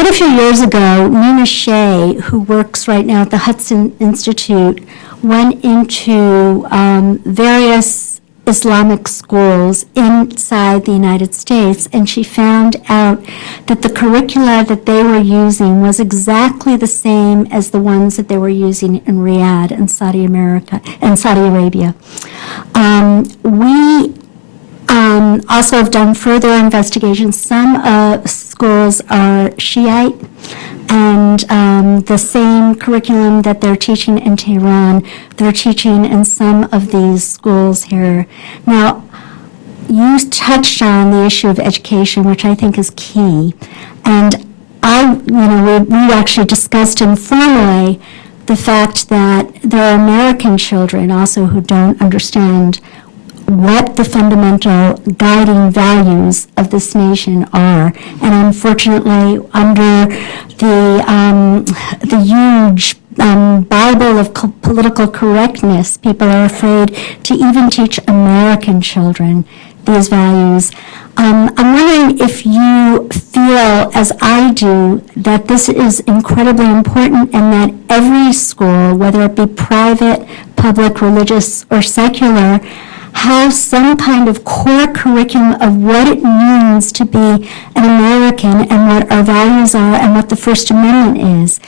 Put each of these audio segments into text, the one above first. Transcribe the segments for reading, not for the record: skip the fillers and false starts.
quite a few years ago, Nina Shea, who works right now at the Hudson Institute, went into various Islamic schools inside the United States, and she found out that the curricula that they were using was exactly the same as the ones that they were using in Riyadh and Saudi Arabia. We also have done further investigations. Some schools are Shiite, and the same curriculum that they're teaching in Tehran, they're teaching in some of these schools here. Now, you touched on the issue of education, which I think is key. And we actually discussed informally the fact that there are American children also who don't understand what the fundamental guiding values of this nation are. And unfortunately, under the huge Bible of political correctness, people are afraid to even teach American children these values. I'm wondering if you feel, as I do, that this is incredibly important and that every school, whether it be private, public, religious, or secular, have some kind of core curriculum of what it means to be an American and what our values are and what the First Amendment is.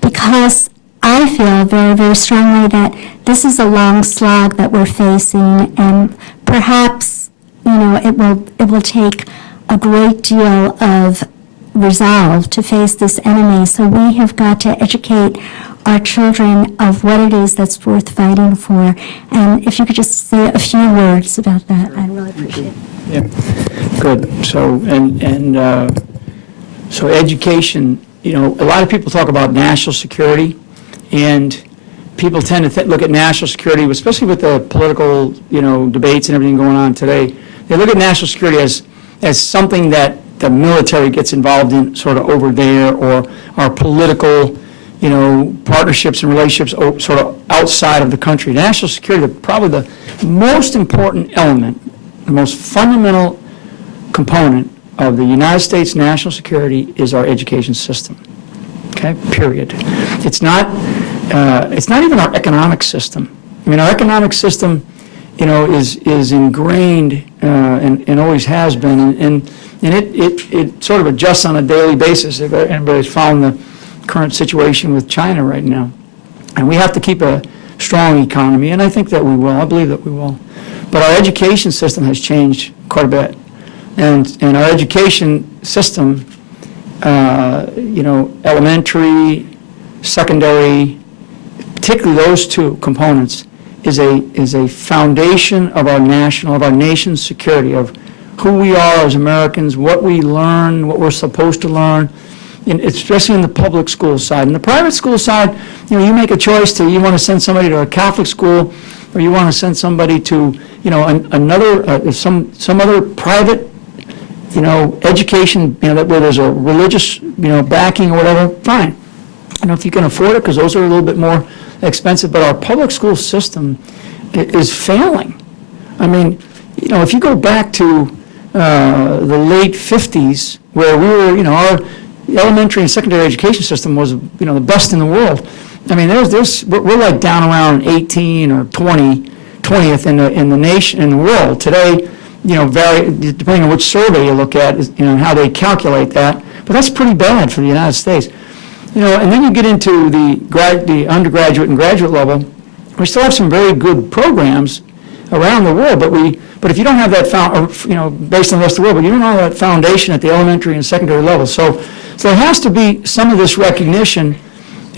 Because I feel very, very strongly that this is a long slog that we're facing, and perhaps, it will take a great deal of resolve to face this enemy. So we have got to educate our children of what it is that's worth fighting for. And if you could just say a few words about that, I'd really appreciate it. Yeah, good. So, so education, a lot of people talk about national security, and people tend to look at national security, especially with the political, debates and everything going on today. They look at national security as something that the military gets involved in sort of over there, or our political partnerships and relationships sort of outside of the country. National security, probably the most important element, the most fundamental component of the United States national security is our education system. Okay, period. It's not even our economic system. I mean, our economic system, is ingrained and always has been, and it sort of adjusts on a daily basis. If anybody's found the current situation with China right now. And we have to keep a strong economy, and I think that we will. I believe that we will. But our education system has changed quite a bit. And our education system, elementary, secondary, particularly those two components, is a foundation of our nation's security, of who we are as Americans, what we learn, what we're supposed to learn, especially in the public school side. In the private school side, you make a choice you want to send somebody to a Catholic school, or you want to send somebody to, some other private, education, where there's a religious, backing or whatever, fine. If you can afford it, because those are a little bit more expensive, but our public school system is failing. I mean, if you go back to the late 50s, where we were, our elementary and secondary education system was, the best in the world. I mean, we're like down around 18 or 20th in the nation, in the world. Today, depending on which survey you look at, how they calculate that, but that's pretty bad for the United States. And then you get into the undergraduate and graduate level. We still have some very good programs around the world, but if you don't have that based on the rest of the world, but you don't have that foundation at the elementary and secondary level. So there has to be some of this recognition,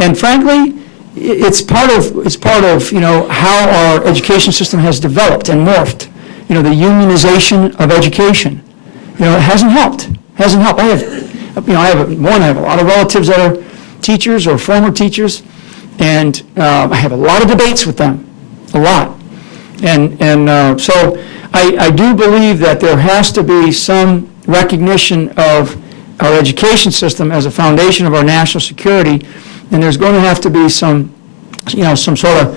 and frankly, it's part of how our education system has developed and morphed. The unionization of education. It hasn't helped. I have a lot of relatives that are teachers or former teachers, and I have a lot of debates with them, a lot. And so I do believe that there has to be some recognition of our education system as a foundation of our national security, and there's going to have to be some sort of,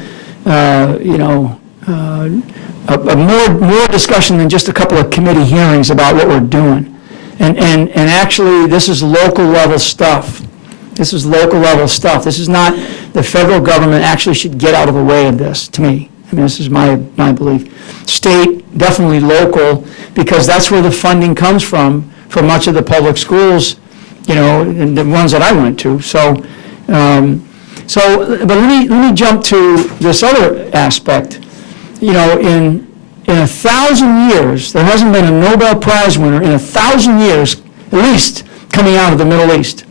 more discussion than just a couple of committee hearings about what we're doing. And actually, this is local level stuff. This is local level stuff. This is not, the federal government actually should get out of the way of this, to me. I mean, this is my belief. State, definitely local, because that's where the funding comes from for much of the public schools, you know, and the ones that I went to. But let me jump to this other aspect. You know, in 1,000 years, there hasn't been a Nobel Prize winner in 1,000 years, at least, coming out of the Middle East.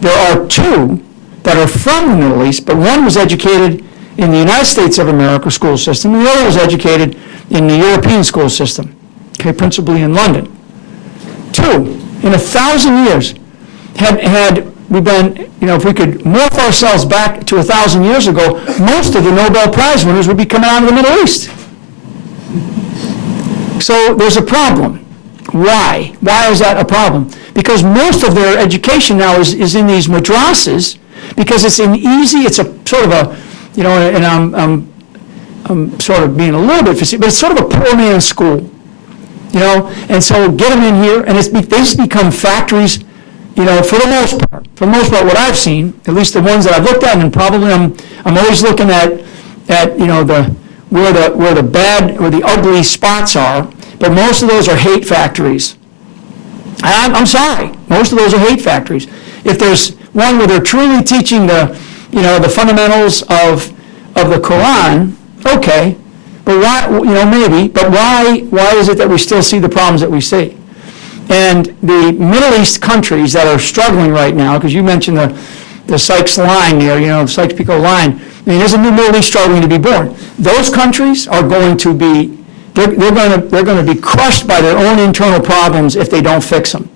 There are two that are from the Middle East, but one was educated in the United States of America school system, and the other was educated in the European school system, okay, principally in London. Two, in 1,000 years, had we been, you know, if we could morph ourselves back to 1,000 years ago, most of the Nobel Prize winners would be coming out of the Middle East. So there's a problem. Why? Why is that a problem? Because most of their education now is in these madrasas, because it's it's a sort of a, you know, and I'm sort of being a little bit facetious, but it's sort of a poor man's school, you know, and so get them in here, and they just become factories, you know, for the most part. For the most part, what I've seen, at least the ones that I've looked at, and probably I'm always looking at you know, where the bad or the ugly spots are, but most of those are hate factories. I'm sorry, most of those are hate factories. If there's one where they're truly teaching the, you know, the fundamentals of the Quran, okay, but why, you know, maybe, but why is it that we still see the problems that we see? And the Middle East countries that are struggling right now, because you mentioned the Sykes line there, you know, Sykes-Picot line, I mean, there's a new Middle East struggling to be born. Those countries are going to be, they're going to be crushed by their own internal problems if they don't fix them.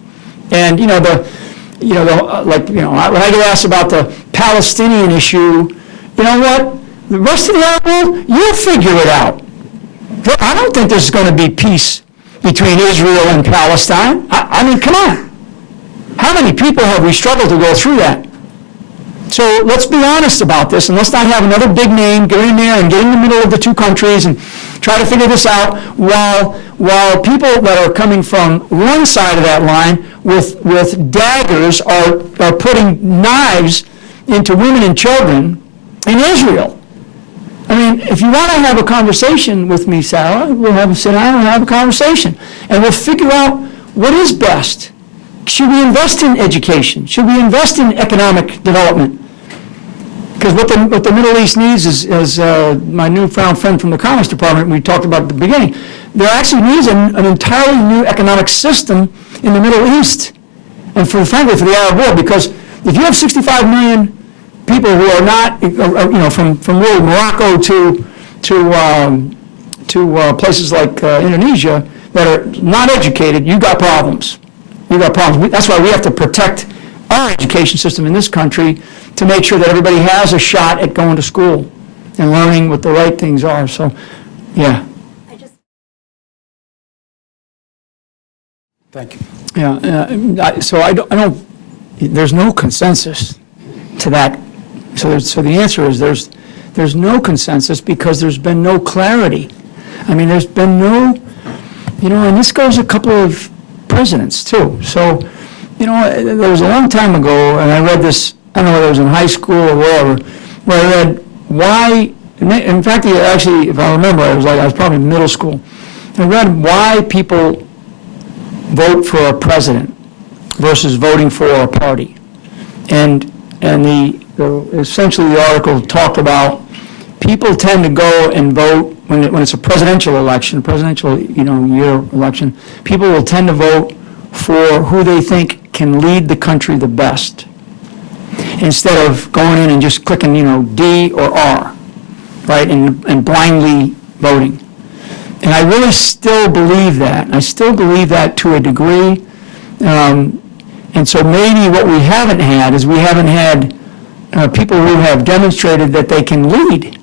And, you know, like, you know, when I get asked about the Palestinian issue, you know what? The rest of the Arab world, you'll figure it out. I don't think there's going to be peace between Israel and Palestine. I mean, come on. How many people have we struggled to go through that? So let's be honest about this, and let's not have another big name get in there and get in the middle of the two countries and try to figure this out while people that are coming from one side of that line with daggers are putting knives into women and children in Israel. I mean, if you want to have a conversation with me, Sarah, we'll sit down and have a conversation, and we'll figure out what is best. Should we invest in education? Should we invest in economic development? Because what the Middle East needs is, as my newfound friend from the Commerce Department, we talked about at the beginning, there actually needs an entirely new economic system in the Middle East, and frankly for the Arab world, because if you have 65 million people who are not, you know, from really Morocco to places like Indonesia that are not educated, you've got problems. You've got problems. That's why we have to protect our education system in this country to make sure that everybody has a shot at going to school and learning what the right things are. So, yeah. Thank you. Yeah. So I don't. There's no consensus to that. So the answer is there's no consensus because there's been no clarity. I mean, there's been no, you know, and this goes a couple of presidents too. So, you know, there was a long time ago, and I read this, I don't know whether it was in high school or wherever, where I read why, in fact, actually, if I remember, I was probably in middle school. I read why people vote for a president versus voting for a party. And essentially the article talked about people tend to go and vote when it's a presidential election, year election. People will tend to vote for who they think can lead the country the best, instead of going in and just clicking, D or R, right, and blindly voting. And I really still believe that. I still believe that to a degree. And so maybe what we haven't had is we haven't had people who have demonstrated that they can lead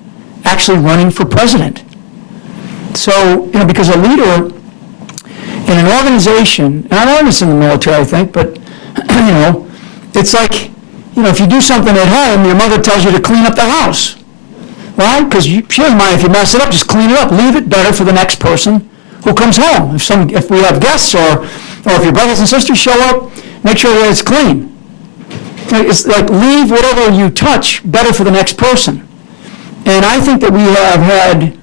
actually running for president. So, because a leader in an organization, and I learned this in the military, I think, but, it's like, if you do something at home, your mother tells you to clean up the house. Why? Because she doesn't mind if you mess it up, just clean it up. Leave it better for the next person who comes home. If we have guests or Or if your brothers and sisters show up, make sure that it's clean. It's like leave whatever you touch better for the next person. And I think that we have had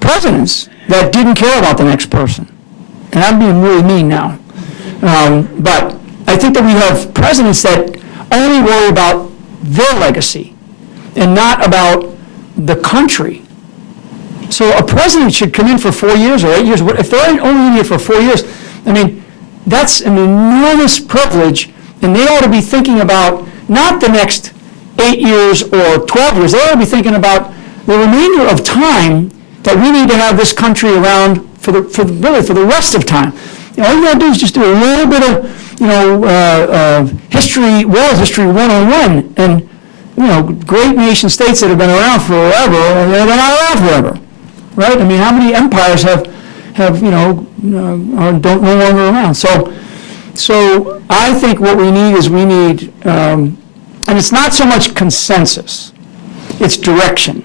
presidents that didn't care about the next person. And I'm being really mean now. But I think that we have presidents that only worry about their legacy and not about the country. So a president should come in for 4 years or 8 years. If they're only in here for 4 years, I mean, that's an enormous privilege, and they ought to be thinking about not the next 8 years or 12 years. They ought to be thinking about the remainder of time that we need to have this country around for the rest of time. All you got to do is just do a little bit of, history, world history 101, and, great nation states that have been around forever, and they're not around forever, right? I mean, how many empires are no longer around? So I think what we need is and it's not so much consensus, it's direction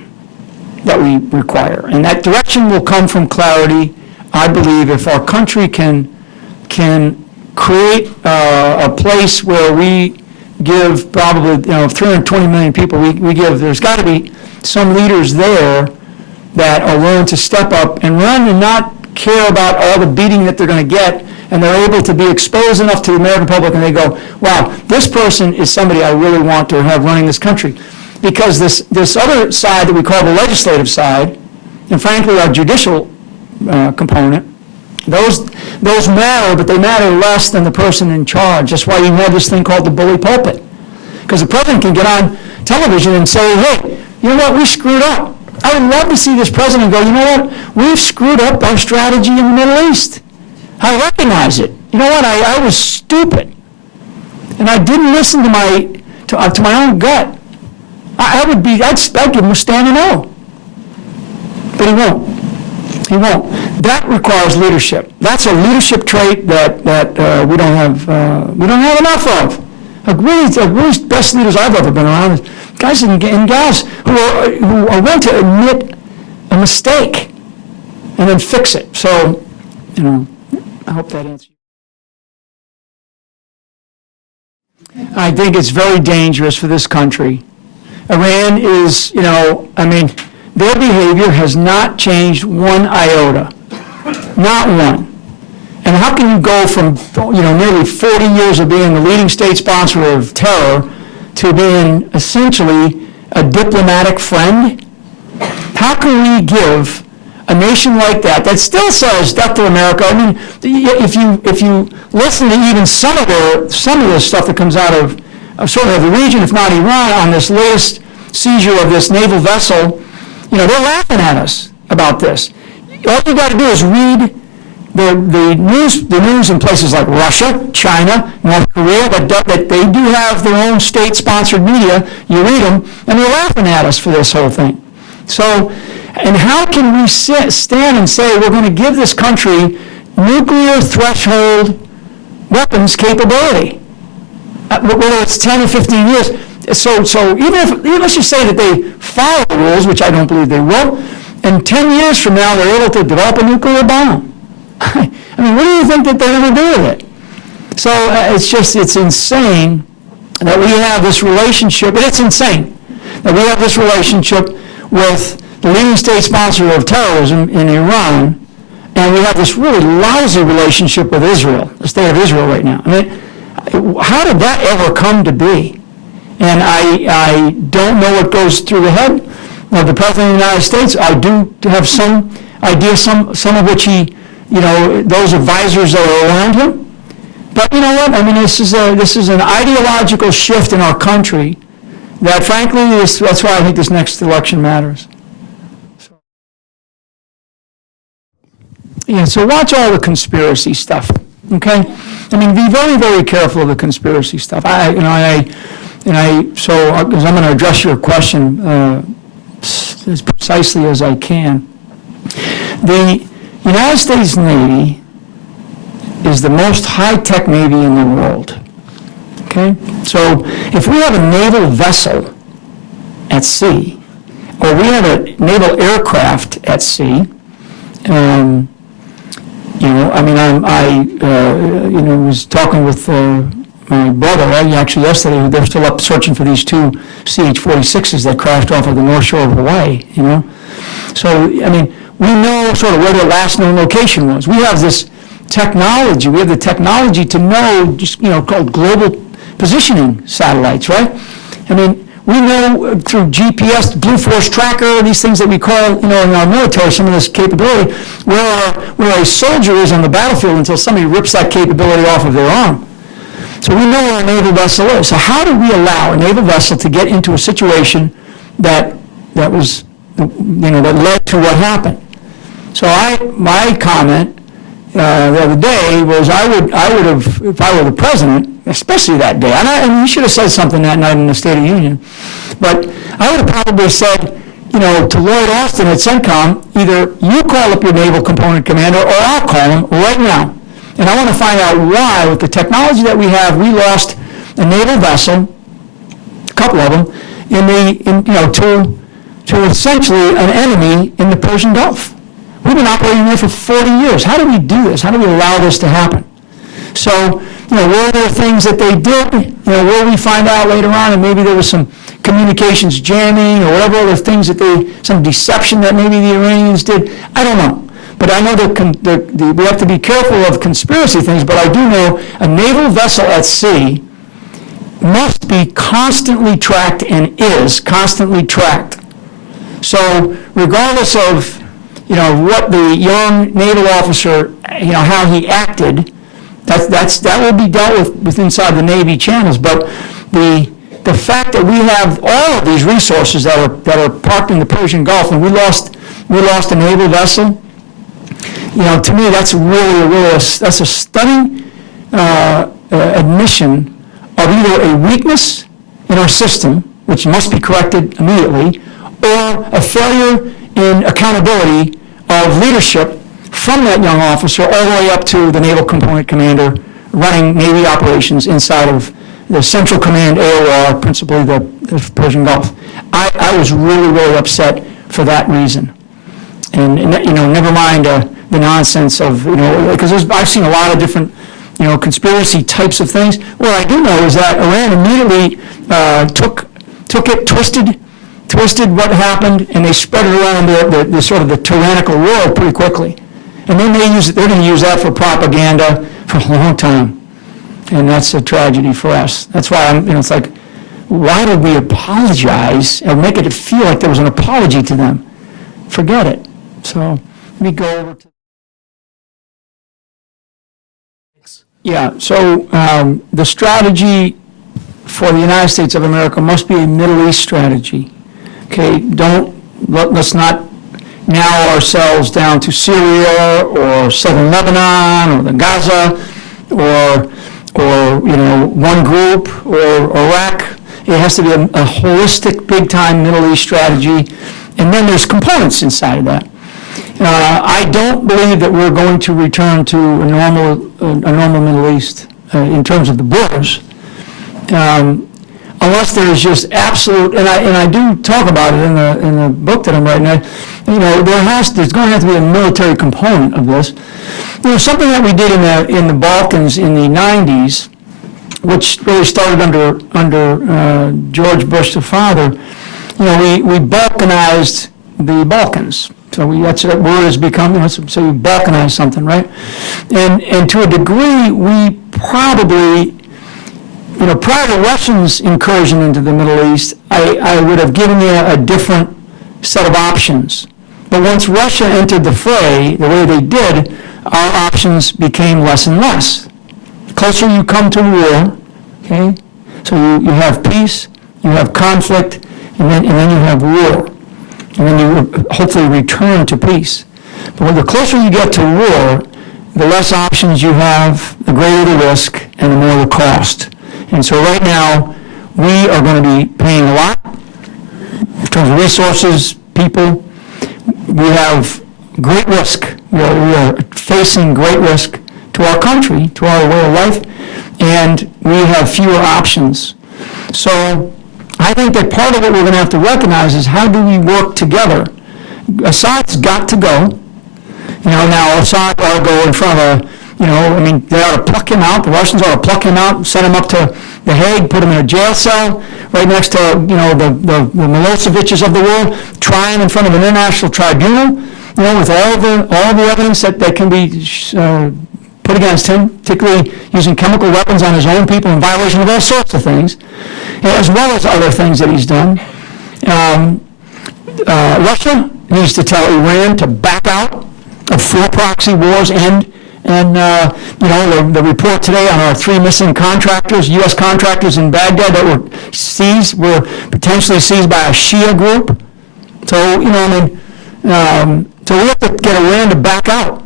that we require. And that direction will come from clarity, I believe, if our country can create a place where we give probably, 320 million people, there's got to be some leaders there that are willing to step up and run and not care about all the beating that they're going to get, and they're able to be exposed enough to the American public, and they go, wow, this person is somebody I really want to have running this country. Because this other side that we call the legislative side, and frankly our judicial component, those matter, but they matter less than the person in charge. That's why you have this thing called the bully pulpit. Because the president can get on television and say, hey, you know what, we screwed up. I would love to see this president go, you know what, we've screwed up our strategy in the Middle East. I recognize it. You know what, I was stupid. And I didn't listen to my own gut. I'd give him a standing O. But he won't. He won't. That requires leadership. That's a leadership trait that we don't have enough of. The really best leaders I've ever been around is guys and gals who are willing to admit a mistake and then fix it. So, I hope that answers you. I think it's very dangerous for this country. Iran is, their behavior has not changed one iota, not one. And how can you go from, nearly 40 years of being the leading state sponsor of terror to being essentially a diplomatic friend? How can we give a nation like that still says death to America? I mean, if you listen to even some of the stuff that comes out of certainly of the region, if not Iran, on this latest seizure of this naval vessel, they're laughing at us about this. All you got to do is read the news in places like Russia, China, North Korea, that they do have their own state-sponsored media. You read them, and they're laughing at us for this whole thing. So, and how can we stand and say we're going to give this country nuclear threshold weapons capability, whether it's 10 or 15 years? So even let's just say that they follow the rules, which I don't believe they will, and 10 years from now they're able to develop a nuclear bomb. I mean, what do you think that they're going to do with it? So it's insane that we have this relationship, and it's insane that we have this relationship with the leading state sponsor of terrorism in Iran, and we have this really lousy relationship with Israel, the state of Israel right now. I mean, how did that ever come to be? And I don't know what goes through the head of the President of the United States. I do have some idea, some of which he, those advisors that are around him. But you know what? I mean, this is an ideological shift in our country that, frankly, that's why I think this next election matters. So watch all the conspiracy stuff, okay? I mean, be very, very careful of the conspiracy stuff. So I'm going to address your question as precisely as I can. The United States Navy is the most high-tech Navy in the world, okay? So if we have a naval vessel at sea, or we have a naval aircraft at sea, I mean, was talking with my brother, actually yesterday, they're still up searching for these two CH-46s that crashed off of the North Shore of Hawaii, So, I mean, we know sort of where their last known location was. We have this technology, we have the technology to know, just, called global positioning satellites, right? I mean, we know through GPS, Blue Force Tracker, these things that we call, in our military, some of this capability, where a soldier is on the battlefield until somebody rips that capability off of their arm. So we know where a naval vessel is. So how do we allow a naval vessel to get into a situation that was, that led to what happened? So my comment the other day was I would have, if I were the president, especially that day, and you should have said something that night in the State of the Union, but I would have probably said, to Lloyd Austin at CENTCOM, either you call up your naval component commander or I'll call him right now. And I want to find out why, with the technology that we have, we lost a naval vessel, a couple of them, to essentially an enemy in the Persian Gulf. We've been operating there for 40 years. How do we do this? How do we allow this to happen? So, were there things that they did? Will we find out later on, and maybe there was some communications jamming or whatever other things some deception that maybe the Iranians did? I don't know. But I know that we have to be careful of conspiracy things, but I do know a naval vessel at sea must be constantly tracked and is constantly tracked. So regardless of, what the young naval officer, how he acted, that will be dealt with inside the Navy channels. But the fact that we have all of these resources that are parked in the Persian Gulf, and we lost a naval vessel, to me that's that's a stunning admission of either a weakness in our system, which must be corrected immediately, or a failure in accountability of leadership from that young officer all the way up to the naval component commander running Navy operations inside of the Central Command AOR, principally the Persian Gulf. I was really upset for that reason. And never mind the nonsense of, because I've seen a lot of different, conspiracy types of things. What I do know is that Iran immediately took it, twisted what happened, and they spread it around the sort of the tyrannical world pretty quickly. And then they're going to use that for propaganda for a long time. And that's a tragedy for us. That's why it's like, why did we apologize and make it feel like there was an apology to them? Forget it. So let me go over to. Yeah, so the strategy for the United States of America must be a Middle East strategy. Okay, let's not narrow ourselves down to Syria or southern Lebanon or the Gaza or one group or Iraq. It has to be a holistic, big-time Middle East strategy, and then there's components inside of that. I don't believe that we're going to return to a normal Middle East in terms of the borders, unless there is just absolute. And I do talk about it in the book that I'm writing. There's going to have to be a military component of this. Something that we did in the Balkans in the 90s, which really started under George Bush the father. We Balkanized the Balkans. So that's what that word has become. So we balkanize something, right? And to a degree, we probably, prior to Russia's incursion into the Middle East, I would have given you a different set of options. But once Russia entered the fray, the way they did, our options became less and less. The closer you come to war, okay? So you have peace, you have conflict, and then you have war. And then you hopefully return to peace. But when the closer you get to war, the less options you have, the greater the risk, and the more the cost. And so right now, we are going to be paying a lot in terms of resources, people. We have great risk. We are facing great risk to our country, to our way of life, and we have fewer options. So I think that part of what we're going to have to recognize is how do we work together. Assad's got to go. Now Assad ought to go in front of they ought to pluck him out. The Russians ought to pluck him out, send him up to The Hague, put him in a jail cell right next to, the Milosevic's of the world, try him in front of an international tribunal, with all the evidence that can be put against him, particularly using chemical weapons on his own people in violation of all sorts of things, as well as other things that he's done. Russia needs to tell Iran to back out of 4 proxy wars, and the report today on our 3 missing contractors, U.S. contractors in Baghdad that were potentially seized by a Shia group. So, so we have to get Iran to back out.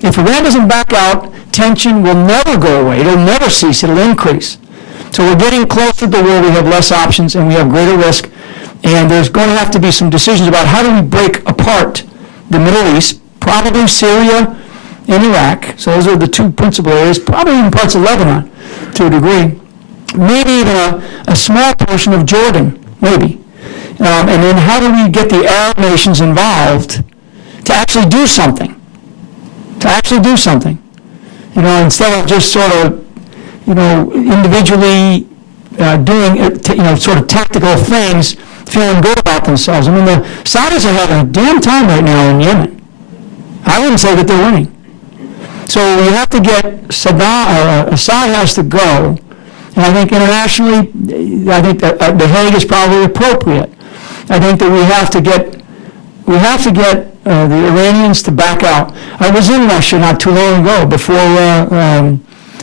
If Iran doesn't back out, tension will never go away. It'll never cease. It'll increase. So we're getting closer to where we have less options and we have greater risk. And there's going to have to be some decisions about how do we break apart the Middle East, probably Syria and Iraq. So those are the 2 principal areas, probably even parts of Lebanon to a degree. Maybe even a small portion of Jordan, maybe. And then how do we get the Arab nations involved to actually do something? Instead of just sort of, individually doing, sort of tactical things, feeling good about themselves. I mean, the Saudis are having a damn time right now in Yemen. I wouldn't say that they're winning. So you have to get Assad has to go. And I think internationally, I think that The Hague is probably appropriate. I think that we have to get the Iranians to back out. I was in Russia not too long ago,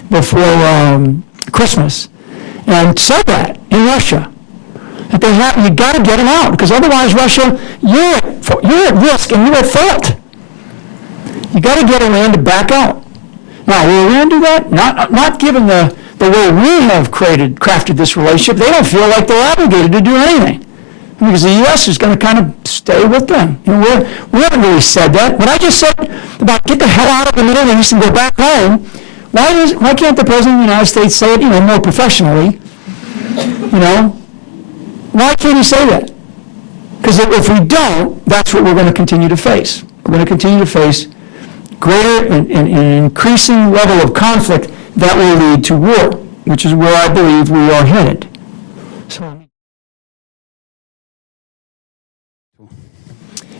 before Christmas, and said that in Russia, that you got to get them out, because otherwise, Russia, you're at risk and you're at fault. You got to get Iran to back out. Now, will Iran do that? Not given the way we have crafted this relationship. They don't feel like they're obligated to do anything, because the U.S. is going to kind of stay with them. We haven't really said that. What I just said about get the hell out of the Middle East and go back home, why can't the President of the United States say it, more professionally? Why can't he say that? Because if we don't, that's what we're going to continue to face. We're going to continue to face greater and increasing level of conflict that will lead to war, which is where I believe we are headed. So,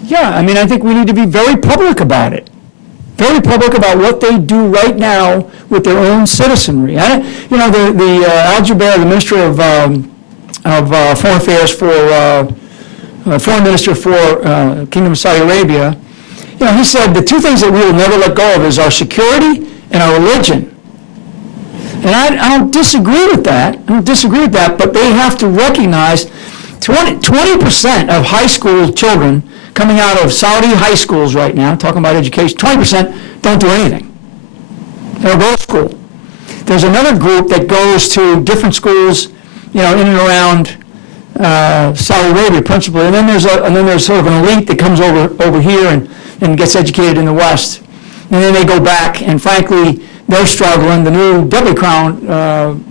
yeah, I think we need to be very public about it. Very public about what they do right now with their own citizenry. The Al-Jubeir, the Minister of Foreign Affairs Foreign Minister for Kingdom of Saudi Arabia, he said the 2 things that we will never let go of is our security and our religion. And I don't disagree with that. But they have to recognize 20% of high school children coming out of Saudi high schools right now, talking about education, 20% don't do anything. They don't go to school. There's another group that goes to different schools, in and around Saudi Arabia principally, and then there's sort of an elite that comes over here and gets educated in the West, and then they go back, and frankly, they're struggling. The new doubly crowned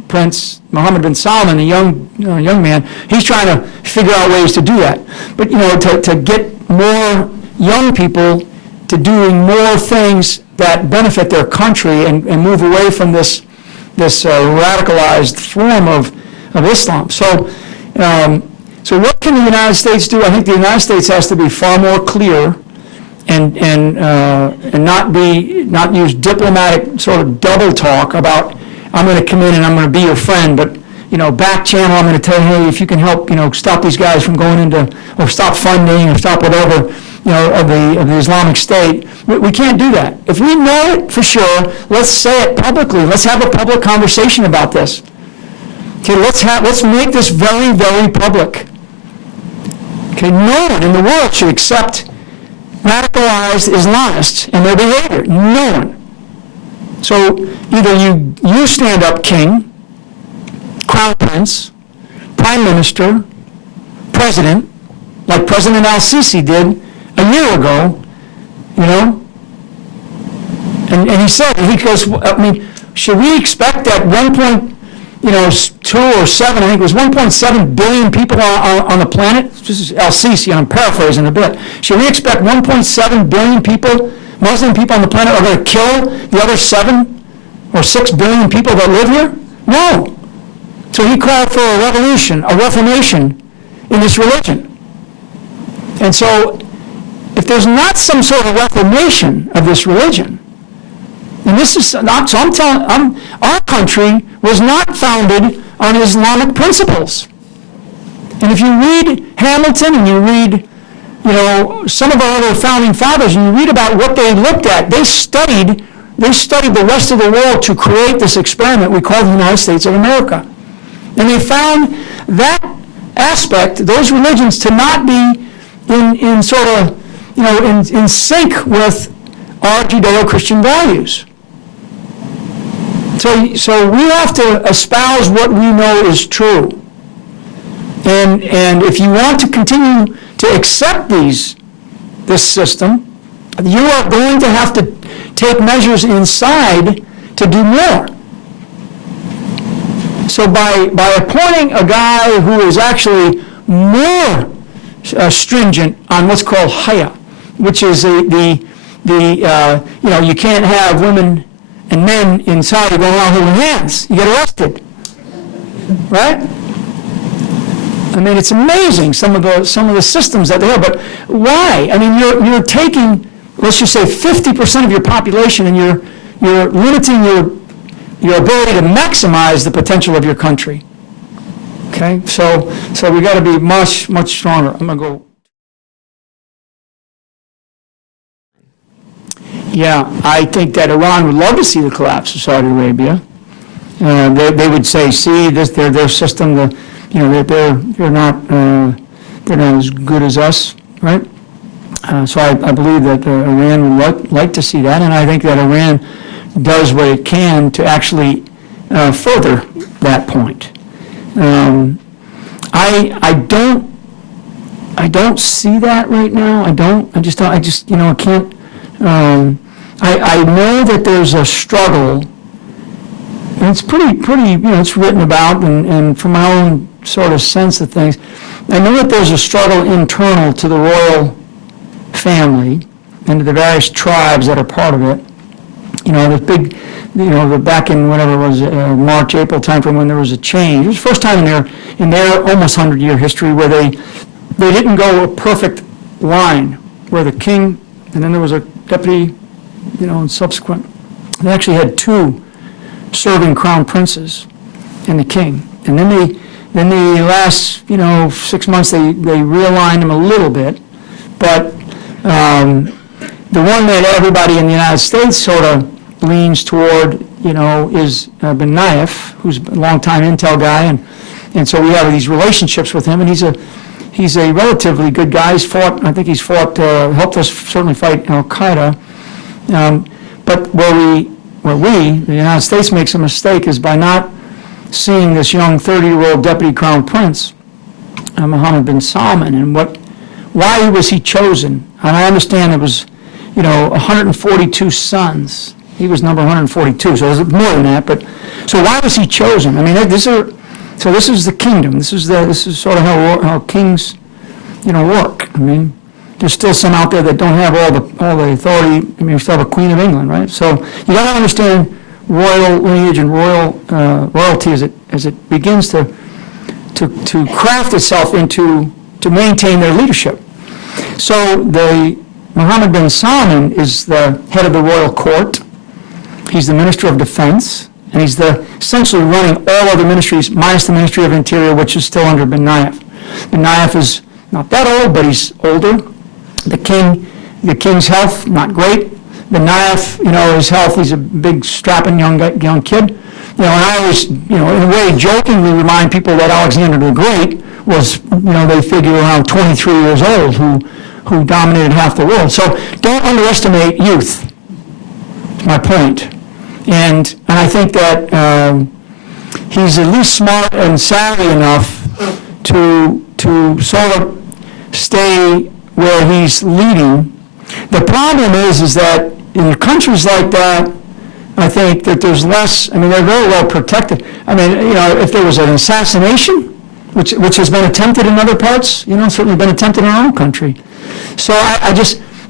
Prince Mohammed bin Salman, a young man, he's trying to figure out ways to do that. But to get more young people to doing more things that benefit their country and move away from this radicalized form of Islam. So what can the United States do? I think the United States has to be far more clear and not use diplomatic sort of double talk about I'm going to come in and I'm going to be your friend, but back channel I'm going to tell you, hey, if you can help stop these guys from going into or stop funding or stop whatever of the Islamic State. We can't do that. If we know it for sure, let's say it publicly. Let's have a public conversation about this. Okay, let's make this very, very public. Okay, no one in the world should accept radicalized Islamists and their behavior. No one. So either you stand up, king, crown prince, prime minister, president, like President Al-Sisi did a year ago, and he said, he goes, should we expect that 2 or 7, I think it was 1.7 billion people on the planet? This is Al-Sisi, I'm paraphrasing a bit. Should we expect 1.7 billion people Muslim people on the planet are going to kill the other 7 or 6 billion people that live here? No. So he called for a revolution, a reformation in this religion. And so if there's not some sort of reformation of this religion, and this is not, so I'm telling, our country was not founded on Islamic principles. And if you read Hamilton and you read, some of our other founding fathers, and you read about what they looked at, they studied the rest of the world to create this experiment we call the United States of America. And they found that aspect, those religions, to not be in sort of, in sync with our Judeo-Christian values. So we have to espouse what we know is true. And if you want to continue to accept this system, you are going to have to take measures inside to do more. So by appointing a guy who is actually more stringent on what's called haya, which is you can't have women and men inside going around holding hands. You get arrested, right? I mean, it's amazing some of the systems that they have. But why? I mean, you're taking, let's just say, 50% of your population, and you're limiting your ability to maximize the potential of your country. Okay, so we got to be much stronger. I'm gonna go. Yeah, I think that Iran would love to see the collapse of Saudi Arabia. They would say, see, their system, they're not as good as us, right? So I believe that Iran would like to see that, and I think that Iran does what it can to actually further that point. I don't see that right now. I can't. I know that there's a struggle, and it's pretty, it's written about, and from my own sort of sense of things, I know that there's a struggle internal to the royal family and to the various tribes that are part of it. The big, back in whatever it was, March, April timeframe, when there was a change. It was the first time in their almost 100-year history where they didn't go a perfect line, where the king, and then there was a deputy, and subsequent. They actually had 2 serving crown princes and the king. And then the last, 6 months, they realigned them a little bit. But the one that everybody in the United States sort of leans toward, is Ben Nayef, who's a longtime intel guy, and so we have these relationships with him, and he's a relatively good guy. He's helped us certainly fight Al-Qaeda. But where the United States makes a mistake is by not seeing this young 30-year-old deputy crown prince, Mohammed bin Salman, and why was he chosen? And I understand it was, 142 sons. He was number 142, so it was more than that. But so why was he chosen? I mean, this is the kingdom. This is sort of how kings, work. I mean, there's still some out there that don't have all the authority. I mean, you still have a Queen of England, right? So you got to understand royal lineage and royalty as it begins to craft itself to maintain their leadership. So Mohammed bin Salman is the head of the royal court. He's the Minister of Defense, and he's essentially running all other ministries minus the Ministry of Interior, which is still under Ben Nayef. Ben Nayef is not that old, but he's older. The king's health, not great. Ben Nayef, his health, he's a big, strapping young kid. And I always, in a way, jokingly remind people that Alexander the Great was, they figure around 23 years old, who dominated half the world. So don't underestimate youth, is my point. And I think that he's at least smart and savvy enough to sort of stay where he's leading. The problem is that in countries like that, I think that there's less, they're very well protected. If there was an assassination, which has been attempted in other parts, certainly been attempted in our own country. So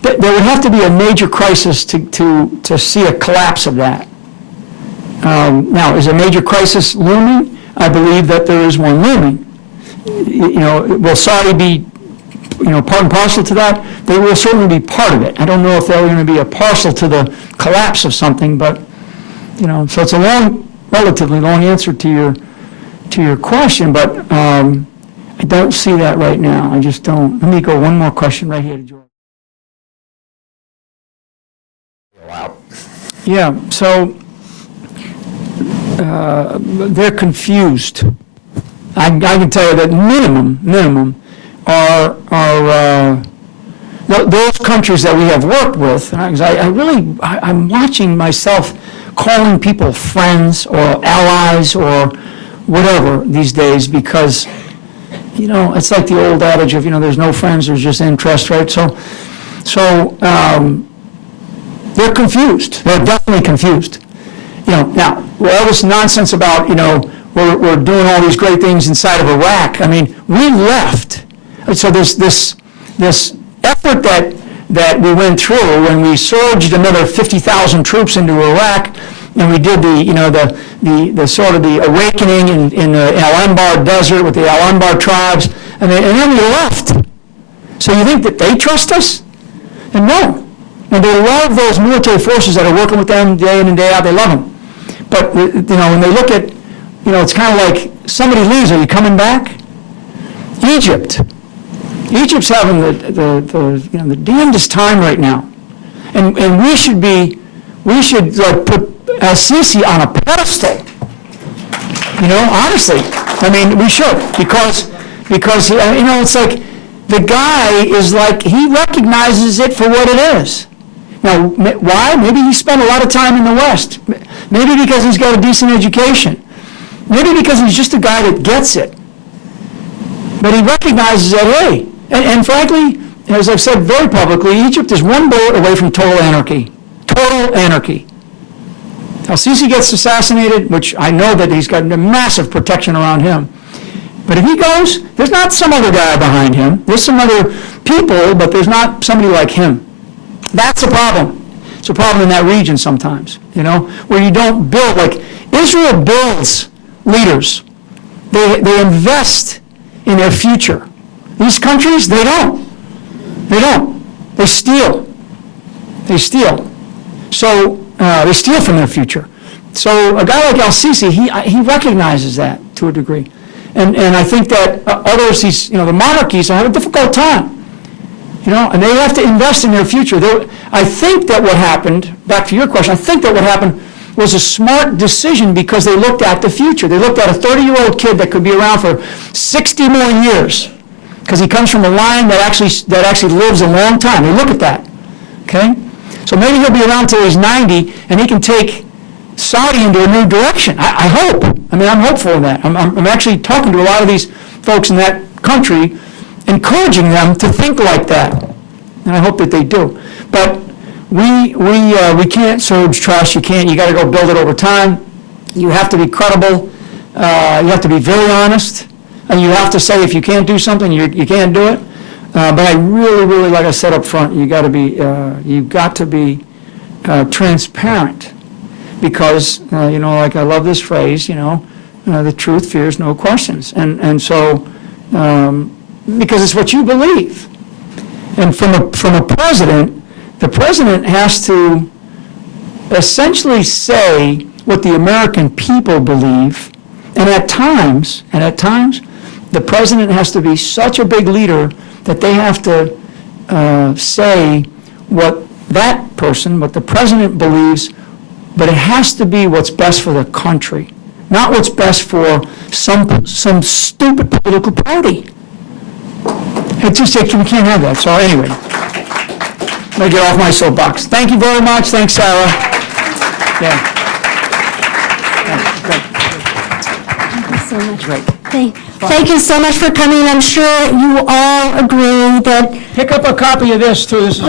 there would have to be a major crisis to see a collapse of that. Now, is a major crisis looming? I believe that there is one looming. Will Saudi be, part and parcel to that? They will certainly be part of it. I don't know if they're going to be a parcel to the collapse of something, but, so it's a relatively long answer to your question, but I don't see that right now. I just don't. Let me go one more question right here to George. Wow. Yeah, so they're confused. I can tell you that minimum are those countries that we have worked with. Because I'm watching myself calling people friends or allies or whatever these days because, it's like the old adage of, there's no friends, there's just interest, right? So they're confused. They're definitely confused. Now, all this nonsense about, we're doing all these great things inside of Iraq. I mean, we left. So there's this effort that we went through when we surged another 50,000 troops into Iraq, and we did the sort of the awakening in the Al-Anbar desert with the Al-Anbar tribes, and then we left. So you think that they trust us? And no. And they love those military forces that are working with them day in and day out. They love them. But when they look at, it's kind of like somebody leaves. Are you coming back? Egypt's having the damnedest time right now, and we should like put Al-Sisi on a pedestal. Honestly, I mean we should because it's like the guy is like he recognizes it for what it is. Now, why? Maybe he spent a lot of time in the West. Maybe because he's got a decent education. Maybe because he's just a guy that gets it. But he recognizes that, hey, and frankly, as I've said very publicly, Egypt is one bullet away from total anarchy. Total anarchy. Al-Sisi gets assassinated, which I know that he's got massive protection around him. But if he goes, there's not some other guy behind him. There's some other people, but there's not somebody like him. That's a problem. It's a problem in that region sometimes, where you don't build, like Israel builds leaders. They invest in their future. These countries, they don't. They steal. So they steal from their future. So a guy like Al-Sisi, he recognizes that to a degree. And I think that others, the monarchies have a difficult time. And they have to invest in their future. I think that what happened, back to your question, I think that what happened was a smart decision because they looked at the future. They looked at a 30-year-old kid that could be around for 60 more years because he comes from a line that actually lives a long time. They look at that, okay? So maybe he'll be around till he's 90 and he can take Saudi into a new direction. I hope. I mean, I'm hopeful of that. I'm actually talking to a lot of these folks in that country, encouraging them to think like that, and I hope that they do. But we can't surge trust. You got to go build it over time. You have to be credible. You have to be very honest, and you have to say if you can't do something, you can't do it. But I really, like I said up front, you've got to be transparent, because like I love this phrase, the truth fears no questions, and so. Because it's what you believe. And from a president, the president has to essentially say what the American people believe, and at times, the president has to be such a big leader that they have to say what the president believes, but it has to be what's best for the country, not what's best for some stupid political party. We can't have that. So anyway, let me get off my soapbox. Thank you very much. Thanks, Sarah. Yeah. Thank you so much. Great. Thank you so much for coming. I'm sure you all agree that Pick up a copy of this, too. This is